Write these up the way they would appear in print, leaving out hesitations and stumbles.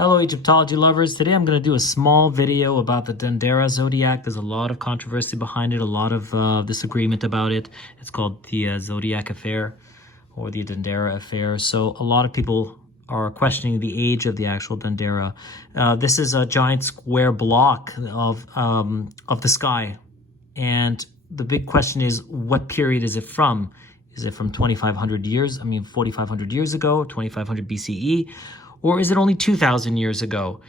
Hello Egyptology lovers, today I'm going to do a small video about the Dendera zodiac. There's a lot of controversy behind it, a lot of disagreement about it. It's called the zodiac affair or the Dendera affair. So a lot of people are questioning the age of the actual Dendera. This is a giant square block of the sky. And the big question is, what period is it from? Is it from 2,500 years, 4,500 years ago, 2,500 BCE? Or is it only 2,000 years ago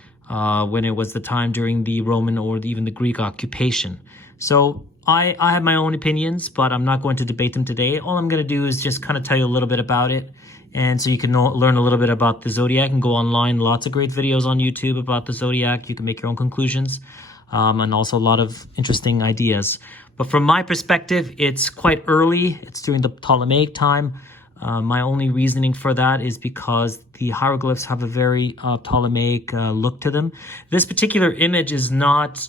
when it was the time during the Roman or even the Greek occupation? So I have my own opinions, but I'm not going to debate them today. All I'm going to do is just kind of tell you a little bit about it. And so you can learn a little bit about the zodiac and go online. Lots of great videos on YouTube about the zodiac. You can make your own conclusions and also a lot of interesting ideas. But from my perspective, it's quite early. It's during the Ptolemaic time. My only reasoning for that is because the hieroglyphs have a very Ptolemaic look to them. This particular image is not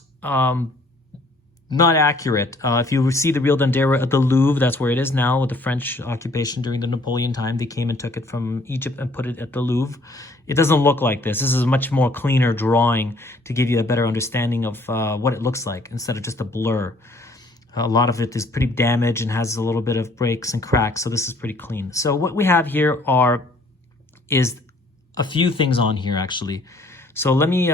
accurate. If you see the real Dendera at the Louvre, that's where it is now with the French occupation during the Napoleon time. They came and took it from Egypt and put it at the Louvre. It doesn't look like this. This is a much more cleaner drawing to give you a better understanding of what it looks like instead of just a blur. A lot of it is pretty damaged and has a little bit of breaks and cracks, so this is pretty clean. So what we have here is a few things on here, actually. So let me,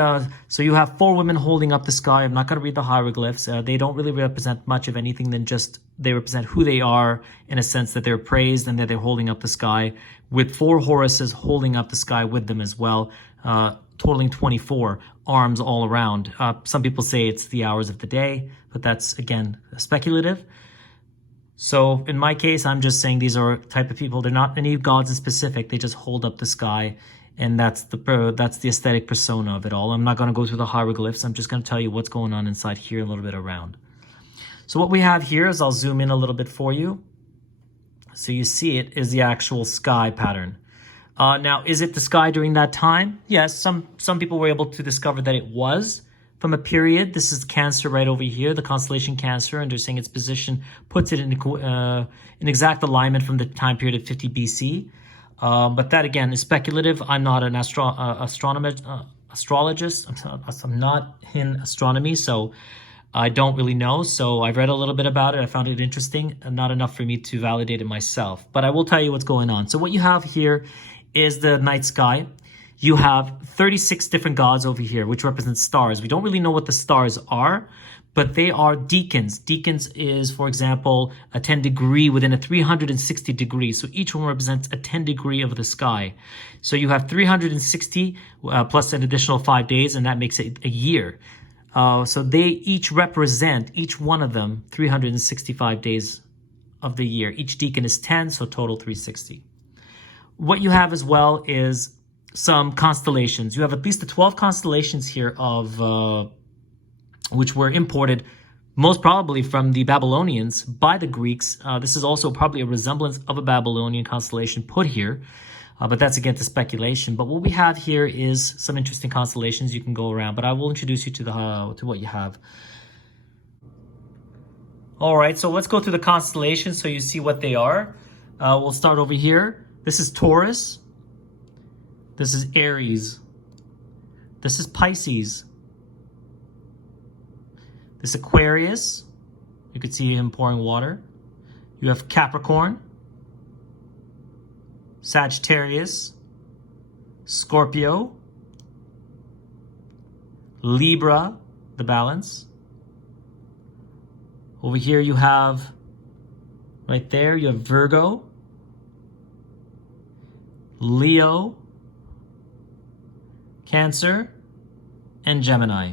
so you have 4 women holding up the sky. I'm not going to read the hieroglyphs. They don't really represent much of anything than just they represent who they are in a sense that they're praised and that they're holding up the sky, with 4 Horuses holding up the sky with them as well, totaling 24 arms all around. Some people say it's the hours of the day, but that's, again, speculative. So in my case, I'm just saying these are type of people. They're not any gods in specific. They just hold up the sky, and that's the aesthetic persona of it all. I'm not going to go through the hieroglyphs. I'm just going to tell you what's going on inside here a little bit around. So what we have here is, I'll zoom in a little bit for you. So you see it is the actual sky pattern. Now, is it the sky during that time? Yes, some people were able to discover that it was from a period. This is Cancer right over here, the constellation Cancer, and they're saying its position puts it in exact alignment from the time period of 50 BC. But that, again, is speculative. I'm not an astrologist. I'm not in astronomy, so I don't really know. So I've read a little bit about it. I found it interesting, and not enough for me to validate it myself. But I will tell you what's going on. So what you have here is the night sky. You have 36 different gods over here, which represent stars. We don't really know what the stars are, but they are deacons. Deacons is, for example, a 10 degree within a 360 degrees. So each one represents a 10 degree of the sky. So you have 360 plus an additional 5 days, and that makes it a year. So they each represent, each one of them, 365 days of the year. Each deacon is 10, so total 360. What you have as well is some constellations. You have at least the 12 constellations here of which were imported most probably from the Babylonians by the Greeks. This is also probably a resemblance of a Babylonian constellation put here, but that's again to speculation. But what we have here is some interesting constellations you can go around, but I will introduce you to what you have. All right, so let's go through the constellations so you see what they are. We'll start over here. This is Taurus. This is Aries. This is Pisces. This is Aquarius. You could see him pouring water. You have Capricorn, Sagittarius, Scorpio, Libra, the balance. Over here you have, right there, you have Virgo, Leo, Cancer, and Gemini.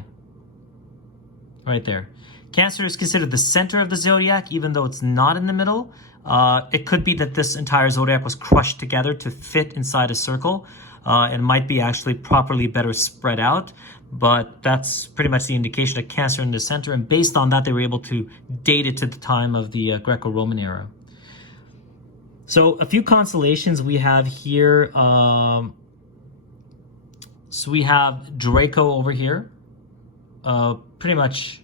Right there. Cancer is considered the center of the zodiac, even though it's not in the middle. It could be that this entire zodiac was crushed together to fit inside a circle. It might be actually properly better spread out, but that's pretty much the indication of Cancer in the center. And based on that, they were able to date it to the time of the Greco-Roman era. So a few constellations we have here. So we have Draco over here. Pretty much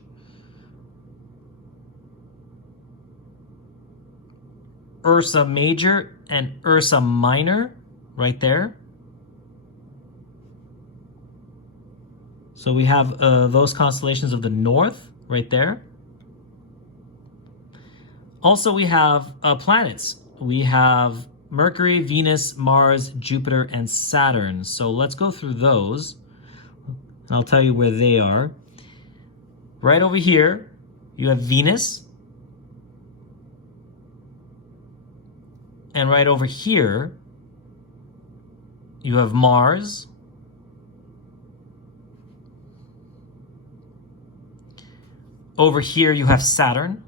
Ursa Major and Ursa Minor right there. So we have those constellations of the north right there. Also, we have planets. We have Mercury, Venus, Mars, Jupiter, and Saturn. So let's go through those, and I'll tell you where they are. Right over here, you have Venus. And right over here, you have Mars. Over here, you have Saturn.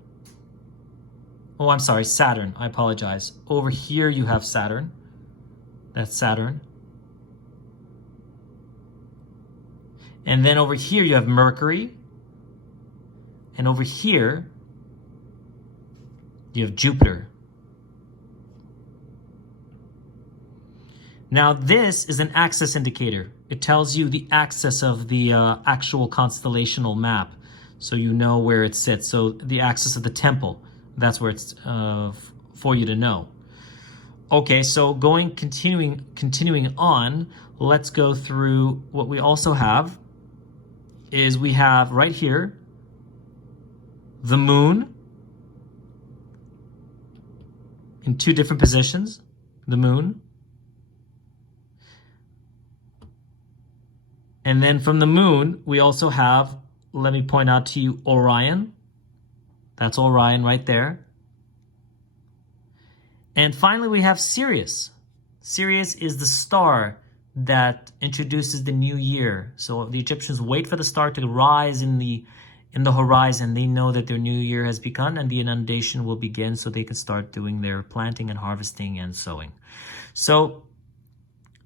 Oh, I'm sorry, Saturn. I apologize. Over here, you have Saturn. That's Saturn. And then over here, you have Mercury. And over here, you have Jupiter. Now, this is an axis indicator. It tells you the axis of the actual constellational map, so you know where it sits. So the axis of the temple, that's where it's for you to know. Okay, so continuing on, let's go through what we also have. Is we have right here the moon in two different positions. The moon. And then from the moon, we also have, let me point out to you, Orion. That's Orion right there. And finally, we have Sirius. Sirius is the star that introduces the new year. So the Egyptians wait for the star to rise in the horizon. They know that their new year has begun and the inundation will begin, so they can start doing their planting and harvesting and sowing. So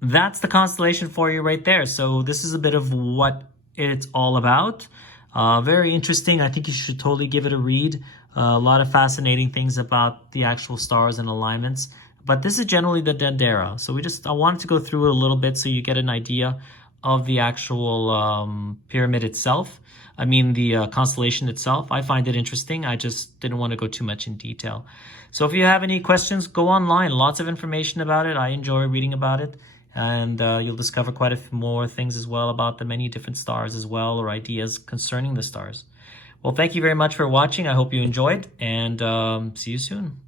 that's the constellation for you right there. So this is a bit of what it's all about. Very interesting. I think you should totally give it a read. A lot of fascinating things about the actual stars and alignments. But this is generally the Dendera. So I wanted to go through it a little bit so you get an idea of the actual pyramid itself. I mean, the constellation itself. I find it interesting. I just didn't want to go too much in detail. So if you have any questions, go online. Lots of information about it. I enjoy reading about it. And you'll discover quite a few more things as well about the many different stars as well, or ideas concerning the stars. Well, thank you very much for watching. I hope you enjoyed, and see you soon.